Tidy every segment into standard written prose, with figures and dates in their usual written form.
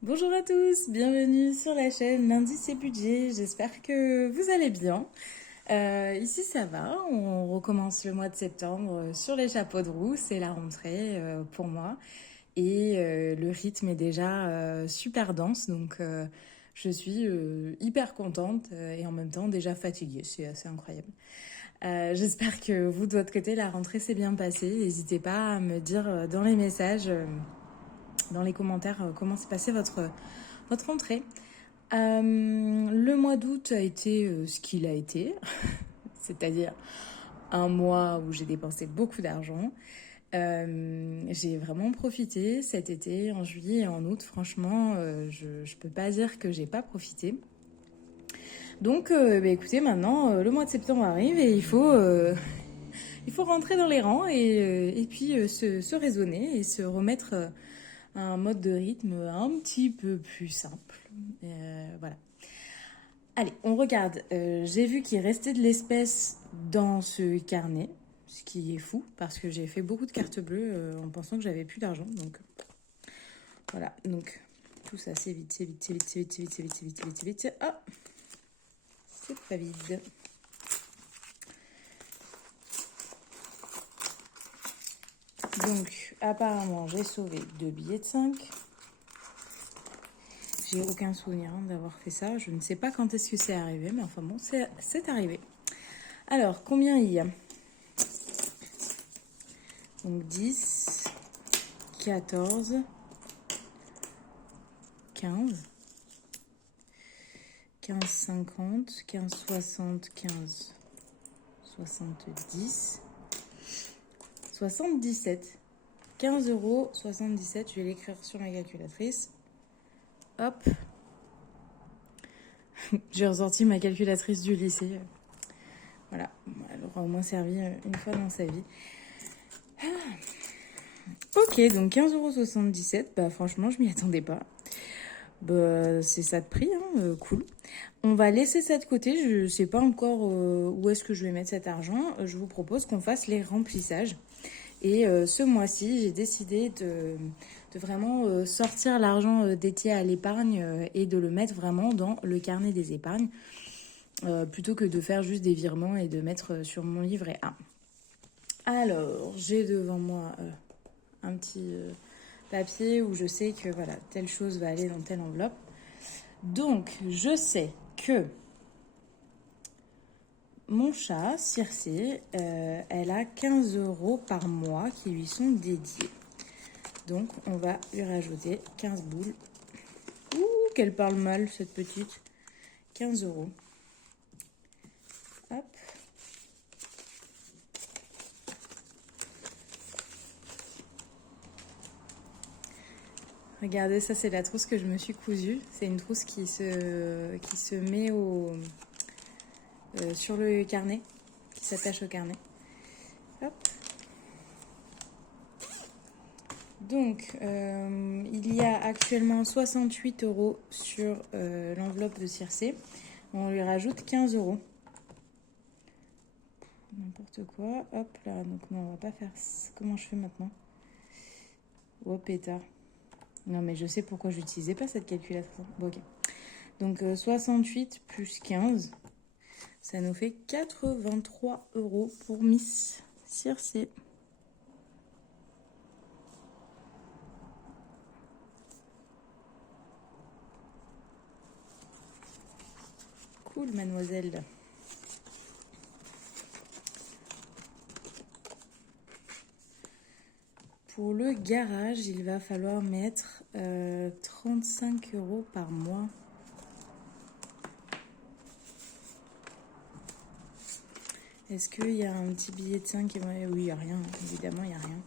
Bonjour à tous, bienvenue sur la chaîne Lundi c'est budget, j'espère que vous allez bien. Ici ça va, on recommence le mois de septembre sur les chapeaux de roue, c'est la rentrée pour moi et le rythme est déjà super dense donc je suis hyper contente et en même temps déjà fatiguée, c'est assez incroyable. J'espère que vous de votre côté la rentrée s'est bien passée, n'hésitez pas à me dire dans les messages, dans les commentaires comment s'est passée votre rentrée. Le mois d'août a été ce qu'il a été, c'est-à-dire un mois où j'ai dépensé beaucoup d'argent. J'ai vraiment profité cet été, en juillet et en août. Franchement, je peux pas dire que j'ai pas profité. Donc, écoutez, maintenant, le mois de septembre arrive et il faut rentrer dans les rangs et puis se raisonner et se remettre à un mode de rythme un petit peu plus simple. Voilà. Allez, on regarde. J'ai vu qu'il restait de l'espèce dans ce carnet, ce qui est fou parce que j'ai fait beaucoup de cartes bleues en pensant que j'avais plus d'argent. Donc voilà. Donc tout ça, c'est vite, c'est vite, c'est vite, c'est vite, c'est vite, c'est vite, c'est vite, c'est vite, c'est vite. Ah, c'est pas vide. Donc apparemment, j'ai sauvé 2 billets de 5. J'ai aucun souvenir d'avoir fait ça. Je ne sais pas quand est-ce que c'est arrivé, mais enfin bon, c'est arrivé. Alors, combien il y a? Donc 10, 14, 15, 15,50, 15,60, 15,70, 77. 15,77 €. Je vais l'écrire sur ma calculatrice. Hop. J'ai ressorti ma calculatrice du lycée. Voilà. Elle aura au moins servi une fois dans sa vie. Ok, donc 15,77 €. Bah franchement, je m'y attendais pas. Bah, c'est ça de prix, hein, cool. On va laisser ça de côté, je sais pas encore où est-ce que je vais mettre cet argent. Je vous propose qu'on fasse les remplissages. Et ce mois-ci, j'ai décidé de vraiment sortir l'argent dédié à l'épargne et de le mettre vraiment dans le carnet des épargnes, plutôt que de faire juste des virements et de mettre sur mon livret A. Alors, j'ai devant moi un petit papier où je sais que voilà, telle chose va aller dans telle enveloppe. Donc, je sais que mon chat, Circé, elle a 15 € par mois qui lui sont dédiés. Donc, on va lui rajouter 15 boules. Ouh, qu'elle parle mal, cette petite. 15 €. Hop. Regardez, ça, c'est la trousse que je me suis cousue. C'est une trousse qui se met sur le carnet, qui s'attache au carnet. Hop. Donc, il y a actuellement 68 € sur l'enveloppe de Circé. On lui rajoute 15 €. N'importe quoi. Hop là, donc non, on va pas faire ça. Comment je fais maintenant? Oh pétard. Non mais je sais pourquoi j'utilisais pas cette calculatrice. Bon, ok. Donc 68 plus 15, ça nous fait 83 € pour Miss Circé. Cool, mademoiselle. Pour le garage, il va falloir mettre 35 € par mois. Est-ce qu'il y a un petit billet de 5 qui va... Oui, il n'y a rien. Évidemment, il n'y a rien.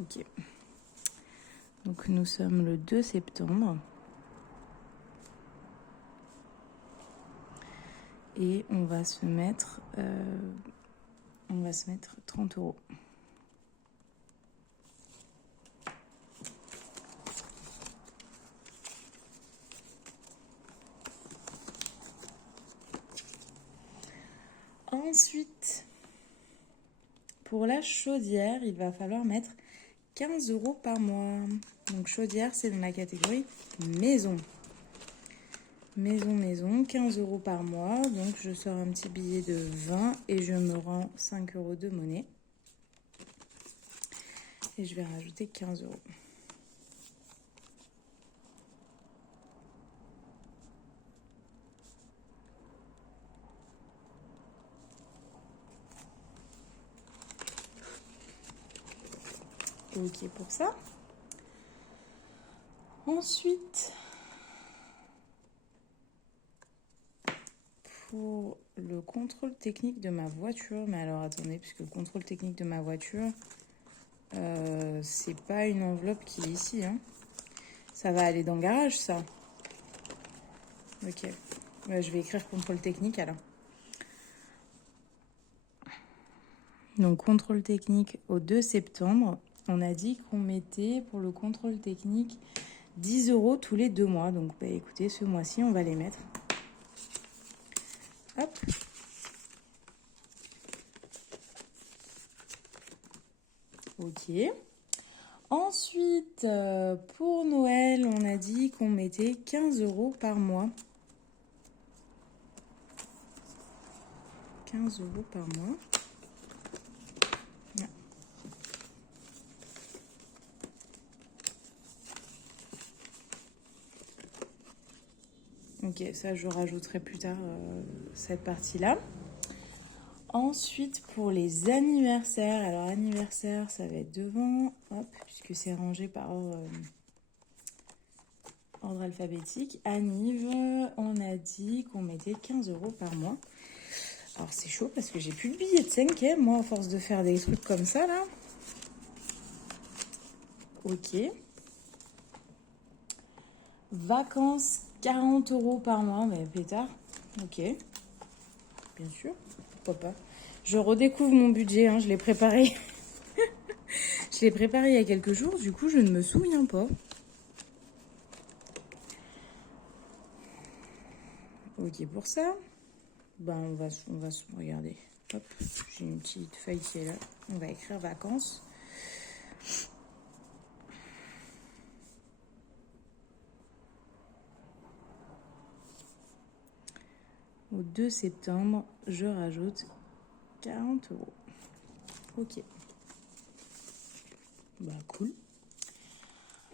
Ok. Donc, nous sommes le 2 septembre. Et on va se mettre 30 €. Ensuite, pour la chaudière, il va falloir mettre 15 € par mois. Donc chaudière, c'est dans la catégorie maison. Maison, 15 € par mois. Donc je sors un petit billet de 20 et je me rends 5 € de monnaie. Et je vais rajouter 15 €. Ok pour ça. Ensuite, pour le contrôle technique de ma voiture, mais alors attendez, puisque le contrôle technique de ma voiture, c'est pas une enveloppe qui est ici, hein. Ça va aller dans le garage, ça. Ok, ouais, je vais écrire contrôle technique alors. Donc contrôle technique au 2 septembre, on a dit qu'on mettait pour le contrôle technique 10 € tous les 2 mois. Donc bah, écoutez, ce mois-ci, on va les mettre. Hop. Ok. Ensuite, pour Noël, on a dit qu'on mettait 15 € par mois. 15 € par mois. Ok, ça je rajouterai plus tard cette partie-là. Ensuite, pour les anniversaires, alors anniversaire, ça va être devant, hop, puisque c'est rangé par ordre alphabétique. Anniv, on a dit qu'on mettait 15 € par mois. Alors c'est chaud parce que j'ai plus de billets de 5e, moi, à force de faire des trucs comme ça, là. Ok. Vacances, 40 € par mois, mais pétard. Ok. Bien sûr, pourquoi pas. Je redécouvre mon budget, hein, je l'ai préparé. Je l'ai préparé il y a quelques jours, du coup je ne me souviens pas. Ok pour ça. Ben on va se regarder. Hop, j'ai une petite feuille qui est là. On va écrire vacances. Au 2 septembre, je rajoute 40 €. Ok. Bah cool.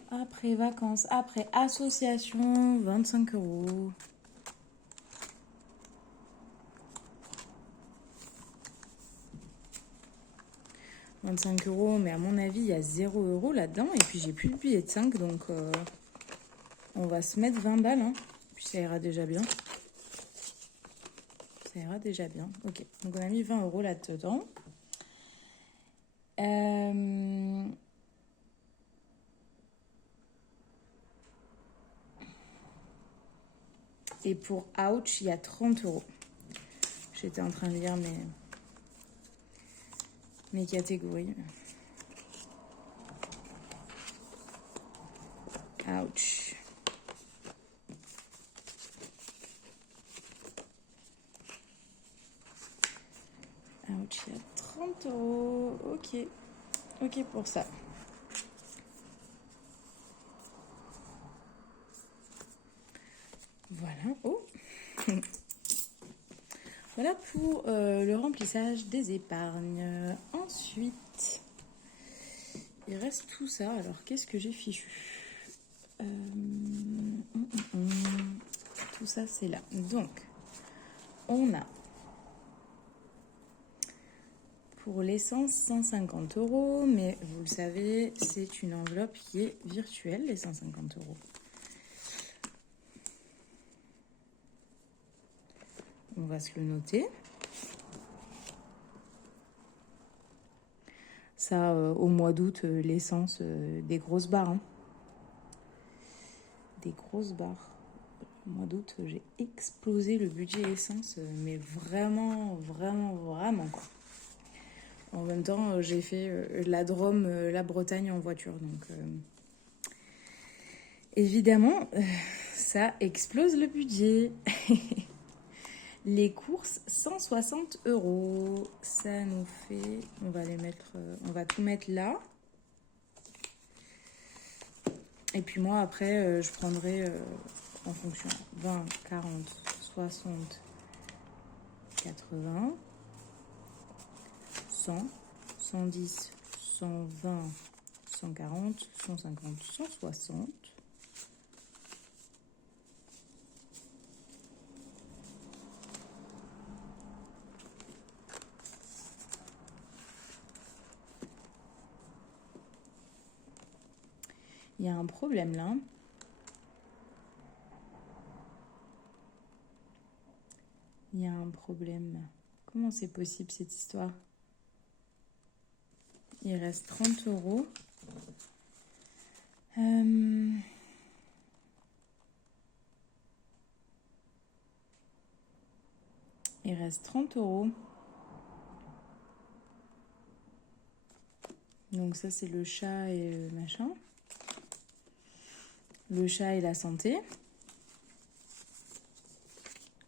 Après vacances, après association, 25 €. « 25 €, mais à mon avis, il y a 0 € là-dedans. Et puis, j'ai plus de billets de 5, donc on va se mettre 20 balles. Hein. Puis, ça ira déjà bien. Ça ira déjà bien. Ok, donc on a mis 20 € là-dedans. Et pour Ouch, il y a 30 €. J'étais en train de lire mes catégories. Ouch. Ouch, il y a 30 €. Ok. Ok pour ça. Voilà. Oh. Voilà pour le remplissage des épargnes. Ensuite, il reste tout ça. Alors, qu'est-ce que j'ai fichu? Tout ça, c'est là. Donc, on a pour l'essence 150 €, mais vous le savez, c'est une enveloppe qui est virtuelle, les 150 €. On va se le noter. Ça, au mois d'août, l'essence, des grosses barres. Hein. Des grosses barres. Au mois d'août, j'ai explosé le budget essence, mais vraiment, vraiment, vraiment, quoi. En même temps, j'ai fait la Drôme, la Bretagne en voiture. Donc, évidemment, ça explose le budget. Les courses, 160 €. Ça nous fait... On va les mettre... on va tout mettre là. Et puis moi, après, je prendrai en fonction 20, 40, 60, 80, 100, 110, 120, 140, 150, 160. Il y a un problème là. Il y a un problème. Comment c'est possible cette histoire? Il reste 30 euros. Il reste 30 euros. Donc ça, c'est le chat et machin. Le chat et la santé.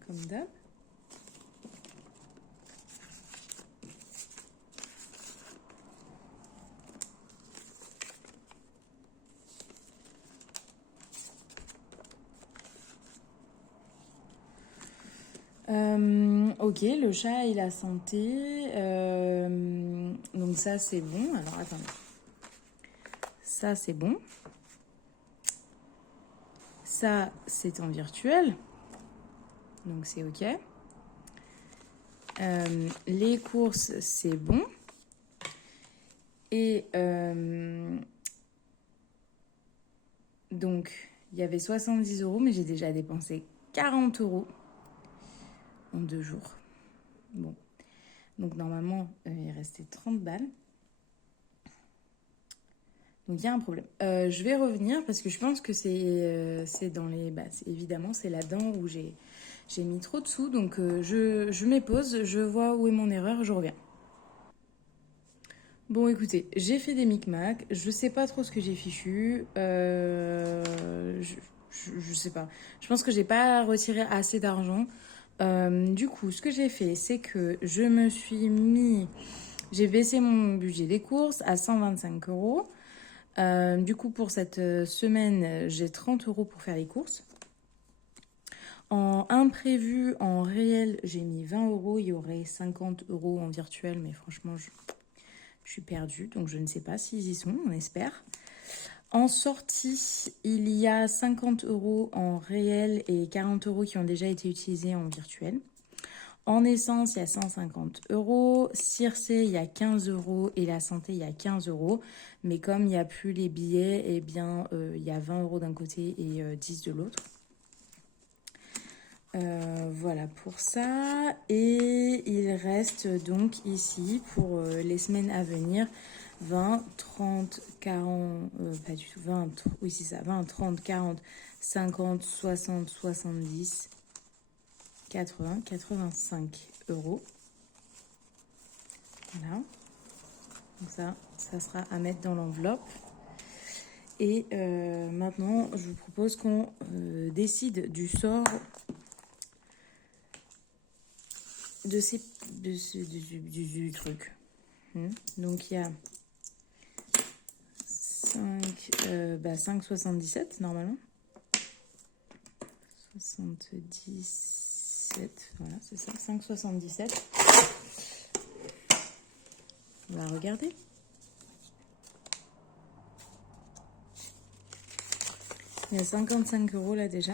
Comme d'hab. Ok, le chat et la santé. Donc ça, c'est bon. Alors, attendez. Ça, c'est bon. Ça, c'est en virtuel. Donc, c'est ok. Les courses, c'est bon. Et donc, il y avait 70 euros, mais j'ai déjà dépensé 40 euros en 2 jours. Bon. Donc, normalement, il restait 30 balles. Donc, il y a un problème. Je vais revenir parce que je pense que c'est dans les... évidemment, c'est là-dedans où j'ai mis trop de sous. Donc, je mets pause, je vois où est mon erreur, je reviens. Bon, écoutez, j'ai fait des micmacs. Je sais pas trop ce que j'ai fichu. Je sais pas. Je pense que j'ai pas retiré assez d'argent. Du coup, ce que j'ai fait, c'est que je me suis mis... J'ai baissé mon budget des courses à 125 euros. Du coup, pour cette semaine, j'ai 30 euros pour faire les courses. En imprévu, en réel, j'ai mis 20 euros. Il y aurait 50 euros en virtuel, mais franchement, je suis perdue. Donc, je ne sais pas s'ils y sont, on espère. En sortie, il y a 50 euros en réel et 40 euros qui ont déjà été utilisés en virtuel. En essence, il y a 150 euros. Circé, il y a 15 euros. Et la santé, il y a 15 euros. Mais comme il n'y a plus les billets, eh bien, il y a 20 euros d'un côté et 10 de l'autre. Voilà pour ça. Et il reste donc ici, pour les semaines à venir, 20, 30, 40... pas du tout, 20... Oui, c'est ça. 20, 30, 40, 50, 60, 70... 80, 85 euros. Voilà. Donc ça sera à mettre dans l'enveloppe. Et maintenant, je vous propose qu'on décide du sort du truc. Donc il y a 5,77 normalement. 77, voilà, c'est ça, 5,77. On va regarder. Il y a 55 euros là déjà.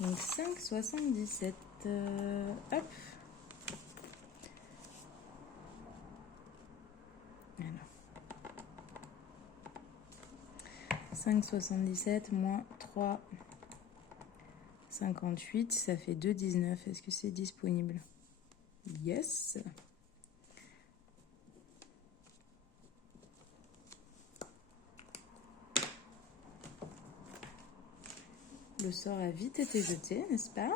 Donc 5,77. Hop. Alors. 5,77 moins 3,58, ça fait 2,19. Est-ce que c'est disponible? Yes. Le sort a vite été jeté, n'est-ce pas?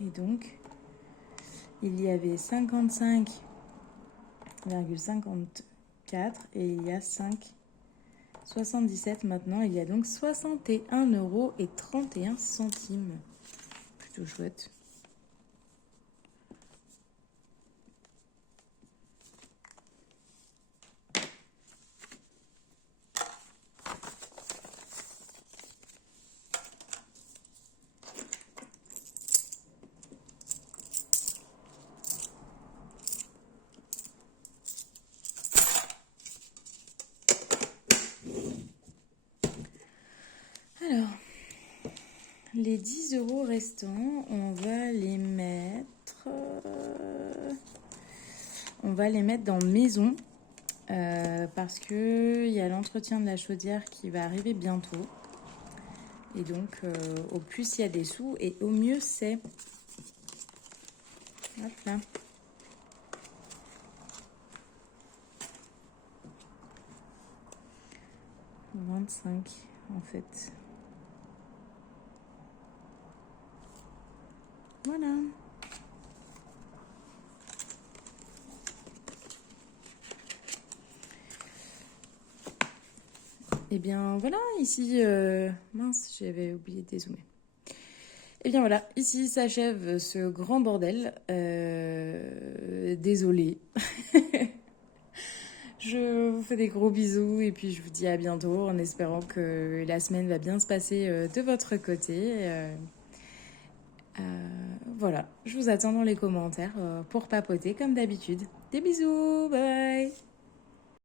Et donc, il y avait 55,54 et il y a 5,77 maintenant. Il y a donc 61,31 €. Plutôt chouette. les 10 € restants, on va les mettre dans maison parce qu'il y a l'entretien de la chaudière qui va arriver bientôt. Et donc, au plus il y a des sous et au mieux c'est. Hop là. « 25 en fait. Voilà. Et bien voilà, ici, mince, j'avais oublié de dézoomer. Et bien voilà, ici s'achève ce grand bordel. Désolée. Je vous fais des gros bisous et puis je vous dis à bientôt en espérant que la semaine va bien se passer de votre côté. Voilà, je vous attends dans les commentaires pour papoter comme d'habitude. Des bisous, bye bye.